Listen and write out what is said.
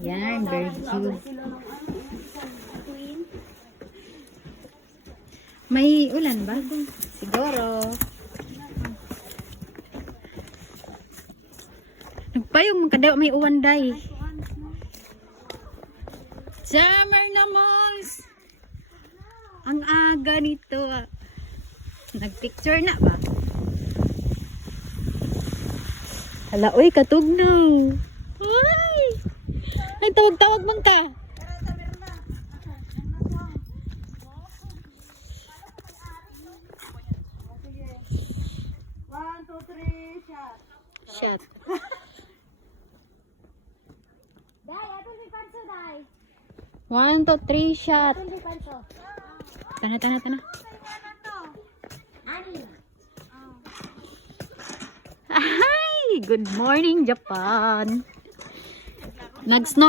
Yan, barbecue. May ulan ba? Siguro. Nagpayong kadaw may uwan day. Summer na malls. Ang aga nito. Nagpicture na ba? Hala, uy, katugnaw. Uy! Nagtawag-tawag bang ka? One, two, three, shot. Shot. Dai, ato si Panso, Dai. 1, 2, 3, shot. Ato si Panso. Tana. Ani. Hi! Good morning, Japan. Nag-snow